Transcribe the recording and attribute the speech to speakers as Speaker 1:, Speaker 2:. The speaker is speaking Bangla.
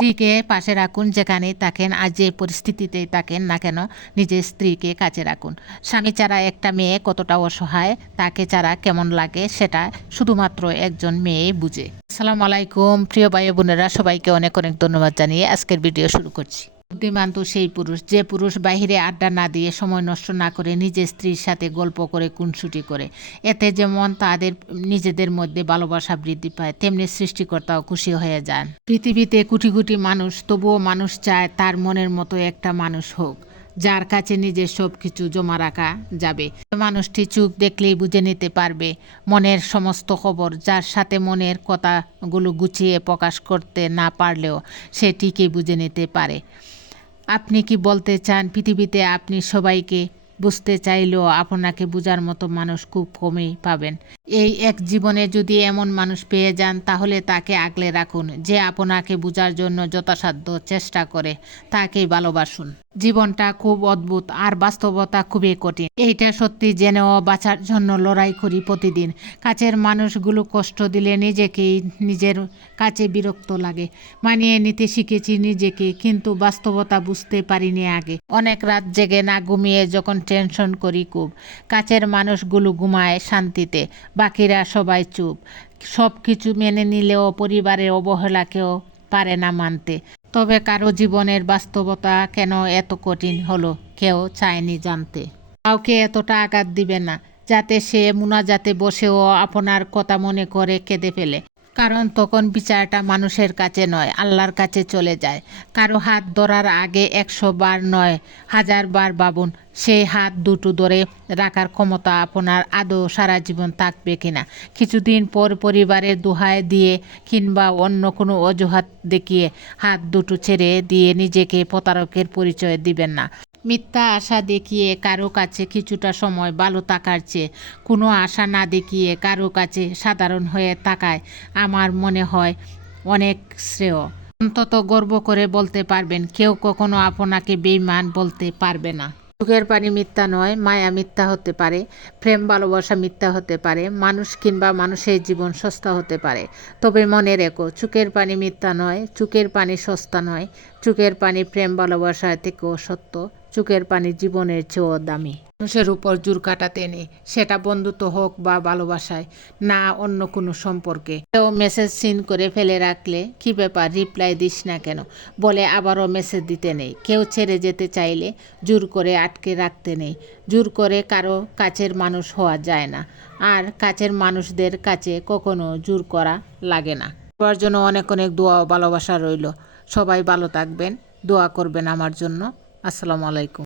Speaker 1: স্ত্রীকে পাশে রাখুন যেখানেই থাকেন আর যে পরিস্থিতিতেই থাকেন না কেন নিজের স্ত্রীকে কাছে রাখুন। স্বামী ছাড়া একটা মেয়ে কতটা অসহায়, তাকে ছাড়া কেমন লাগে সেটা শুধুমাত্র একজন মেয়েই বুঝে। আসসালামু আলাইকুম। প্রিয় ভাই বোনেরা, সবাইকে অনেক অনেক ধন্যবাদ জানিয়ে আজকের ভিডিও শুরু করছি। বুদ্ধিমান তো সেই পুরুষ, যে পুরুষ বাহিরে আড্ডা না দিয়ে সময় নষ্ট না করে নিজের স্ত্রীর সাথে গল্প করে কুনসুটি করে। এতে যেমন তাদের, নিজেদের মধ্যে ভালোবাসা বৃদ্ধি পায়, তেমনি সৃষ্টিকর্তাও খুশি হয়ে যান। পৃথিবীতে কোটি কোটি মানুষ, তবুও মানুষ চায় তার মনের মতো একটা মানুষ হোক, যার কাছে নিজের সব কিছু জমা রাখা যাবে। মানুষটি চোখ দেখলেই বুঝে নিতে পারবে, মনের সমস্ত খবর, যার সাথে মনের কথাগুলো গুছিয়ে প্রকাশ করতে না পারলেও সে ঠিকই বুঝে নিতে পারে। আপনি কি বলতে চান পৃথিবীতে আপনি সবাইকে বুঝতে চাইলেও আপনাকে বোঝার মতো মানুষ খুব কমই পাবেন। এই এক জীবনে যদি এমন মানুষ পেয়ে যান, তাহলে তাকে আগলে রাখুন। যে আপনাকে বোঝার জন্য যথাসাধ্য চেষ্টা করে, তাকেই ভালোবাসুন। জীবনটা খুব অদ্ভুত আর বাস্তবতা খুবই কঠিন। এইটা সত্যি জেনেও বাঁচার জন্য লড়াই করি প্রতিদিন। কাছের মানুষগুলো কষ্ট দিলে নিজেকেই নিজের কাছে বিরক্ত লাগে। মানিয়ে নিতে শিখেছি নিজেকে, কিন্তু বাস্তবতা বুঝতে পারিনি আগে। অনেক রাত জেগে না ঘুমিয়ে যখন টেনশন করি খুব, কাছের মানুষগুলো ঘুমায় শান্তিতে। বাকিরা সবাই চুপ। সব কিছু মেনে নিলেও পরিবারের অবহেলাকেও পারে না মানতে। তবে কারও জীবনের বাস্তবতা কেন এত কঠিন হলো কেউ চায়নি জানতে। কাউকে এতটা আঘাত দিবে না, যাতে সে মুনাজাতে বসেও আপনার কথা মনে করে কেঁদে ফেলে। কারণ তখন বিচারটা মানুষের কাছে নয়, আল্লাহর কাছে চলে যায়। কারও হাত ধরার আগে একশো বার নয়, হাজার বার বাবুন সেই হাত দুটো ধরে রাখার ক্ষমতা আপনার আদৌ সারা জীবন থাকবে কিনা। কিছুদিন পর পরিবারের দোহাই দিয়ে কিংবা অন্য কোনো অজুহাত দেখিয়ে হাত দুটো ছেড়ে দিয়ে নিজেকে প্রতারকের পরিচয় দিবেন না। মিথ্যা আশা দেখিয়ে কারও কাছে কিছুটা সময় ভালো থাকার চেয়ে, কোনো আশা না দেখিয়ে কারও কাছে সাধারণ হয়ে তাকায় আমার মনে হয় অনেক শ্রেয়। অন্তত গর্ব করে বলতে পারবেন, কেউ কখনো আপনাকে বেইমান বলতে পারবে না। চোখের পানি মিথ্যা নয়, মায়া মিথ্যা হতে পারে, প্রেম ভালোবাসা মিথ্যা হতে পারে, মানুষ কিংবা মানুষের জীবন সস্তা হতে পারে। তবে মনে রেখো চোখের পানি মিথ্যা নয় চোখের পানি সস্তা নয় চোখের পানি প্রেম ভালোবাসা থেকেও সত্য। চোখের পানি জীবনের চেয়েও দামি। মানুষের উপর জোর কাটাতে নেই। সেটা বন্ধুত্ব হোক বা ভালোবাসায়, না অন্য কোনো সম্পর্কে। কেউ মেসেজ সিন করে ফেলে রাখলে কি ব্যাপার রিপ্লাই দিস না কেন? বলে আবারও মেসেজ দিতে নেই। কেউ ছেড়ে যেতে চাইলে জোর করে আটকে রাখতে নেই। জোর করে কারও কাছের মানুষ হওয়া যায় না। আর কাছের মানুষদের কাছে কখনো জোর করা লাগে না। সবার জন্য অনেক অনেক দোয়া ও ভালোবাসা রইল। সবাই ভালো থাকবেন, দোয়া করবেন আমার জন্য। আসসালামু আলাইকুম।